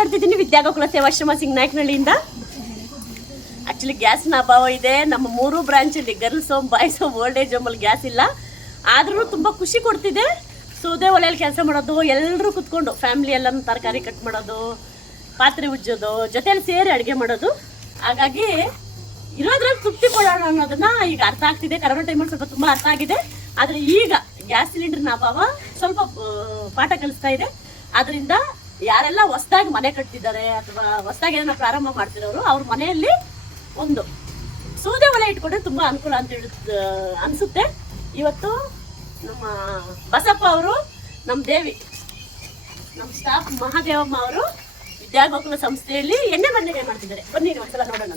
ಮಾತಾಡ್ತಿದ್ದೀನಿ ವಿದ್ಯಾಗೋಕುಲ ಸೇವಾಶ್ರಮ ಸಿಂಗನಾಯಕನಹಳ್ಳಿಯಿಂದ. ಆಕ್ಚುಲಿ ಗ್ಯಾಸ್ನ ಅಭಾವ ಇದೆ ನಮ್ಮ 3 ಬ್ರಾಂಚಲ್ಲಿ, girls home, boys home, old age ಹೋಮಲ್ಲಿ ಗ್ಯಾಸ್ ಇಲ್ಲ. ಆದ್ರೂ ತುಂಬ ಖುಷಿ ಕೊಡ್ತಿದೆ. ಸೌದೆ ಒಲೆಯಲ್ಲಿ ಕೆಲಸ ಮಾಡೋದು, ಎಲ್ಲರೂ ಕುತ್ಕೊಂಡು ಫ್ಯಾಮಿಲಿ ಎಲ್ಲನೂ ತರಕಾರಿ ಕಟ್ ಮಾಡೋದು, ಪಾತ್ರೆ ಉಜ್ಜೋದು, ಜೊತೆಯಲ್ಲಿ ಸೇರಿ ಅಡುಗೆ ಮಾಡೋದು. ಹಾಗಾಗಿ ಇರೋದ್ರಲ್ಲಿ ತೃಪ್ತಿ ಕೊಡೋಣ ಅನ್ನೋದನ್ನ ಈಗ ಅರ್ಥ ಆಗ್ತಿದೆ. ಕರೋನಾ ಟೈಮಲ್ಲಿ ಸ್ವಲ್ಪ ತುಂಬ ಅರ್ಥ ಆಗಿದೆ. ಆದರೆ ಈಗ ಗ್ಯಾಸ್ ಸಿಲಿಂಡರ್ನ ಅಭಾವ ಸ್ವಲ್ಪ ಪಾಠ ಕಲಿಸ್ತಾ ಇದೆ. ಅದರಿಂದ ಯಾರೆಲ್ಲ ಹೊಸದಾಗಿ ಮನೆ ಕಟ್ತಿದ್ದಾರೆ ಅಥವಾ ಹೊಸದಾಗಿ ಏನೋ ಪ್ರಾರಂಭ ಮಾಡ್ತಿರೋರು ಅವ್ರ ಮನೆಯಲ್ಲಿ ಒಂದು ಸೌದೆ ಒಲೆ ಇಟ್ಕೊಂಡ್ರೆ ತುಂಬ ಅನುಕೂಲ ಅಂತ ಹೇಳಿ ಅನಿಸುತ್ತೆ. ಇವತ್ತು ನಮ್ಮ ಬಸಪ್ಪ ಅವರು, ನಮ್ಮ ದೇವಿ, ನಮ್ಮ ಸ್ಟಾಫ್ ಮಹಾದೇವಮ್ಮ ಅವರು ವಿದ್ಯಾಗೋಕುಲ ಸಂಸ್ಥೆಯಲ್ಲಿ ಎಣ್ಣೆ ಬಂಡಿಗೆ ಮಾಡ್ತಿದ್ದಾರೆ. ಬನ್ನಿ ಒಂದ್ಸಲ ನೋಡೋಣ.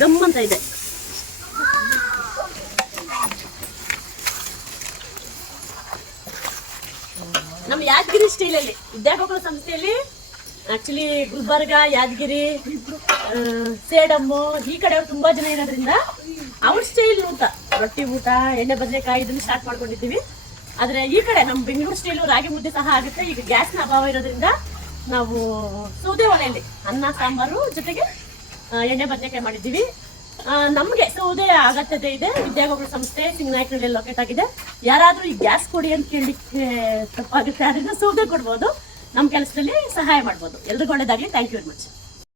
ಗಮ್ ಅಂತ ಇದೆ. ನಮ್ಮ ಯಾದಗಿರಿ ಸ್ಟೈಲಲ್ಲಿ ವಿದ್ಯಾಗೋಕುಲ ಸಂಸ್ಥೆಯಲ್ಲಿ ಆಕ್ಚುಲಿ ಗುಲ್ಬರ್ಗ, ಯಾದಗಿರಿ, ಸೇಡಮ್ಮು ಈ ಕಡೆಯವ್ರು ತುಂಬಾ ಜನ ಇರೋದ್ರಿಂದ ಅವ್ರ ಸ್ಟೈಲ್ ಊಟ, ರೊಟ್ಟಿ ಊಟ, ಎಣ್ಣೆ ಬದನೆಕಾಯಿ ಇದನ್ನು ಸ್ಟಾರ್ಟ್ ಮಾಡ್ಕೊಂಡಿದ್ದೀವಿ. ಆದರೆ ಈ ಕಡೆ ನಮ್ಮ ಬೆಂಗಳೂರು ಸ್ಟೈಲು ರಾಗಿ ಮುದ್ದೆ ಸಹ ಆಗುತ್ತೆ. ಈಗ ಗ್ಯಾಸ್ನ ಅಭಾವ ಇರೋದ್ರಿಂದ ನಾವು ಸೌದೆ ಒಲೆಯಲ್ಲಿ ಅನ್ನ ಸಾಂಬಾರು ಜೊತೆಗೆ ಎಣ್ಣೆ ಬದನೆಕಾಯಿ ಮಾಡಿದ್ದೀವಿ. ನಮಗೆ ಸೌದೆ ಅಗತ್ಯತೆ ಇದೆ. ವಿದ್ಯಾಗೋಕುಲ ಸಂಸ್ಥೆ ಸಿಂಗನಾಯಕನಹಳ್ಳಿ ಲೊಕೇಟ್ ಆಗಿದೆ. ಯಾರಾದರೂ ಈ ಗ್ಯಾಸ್ ಕೊಡಿ ಅಂತ ಕೇಳಲಿಕ್ಕೆ ತಪ್ಪಾಗುತ್ತೆ. ಅದರಿಂದ ಸೌದೆ ಕೊಡ್ಬೋದು, ನಮ್ಮ ಕೆಲಸದಲ್ಲಿ ಸಹಾಯ ಮಾಡ್ಬೋದು. ಎಲ್ರಿಗೂ ಒಳ್ಳೆಯದಾಗಲಿ. Thank you very much.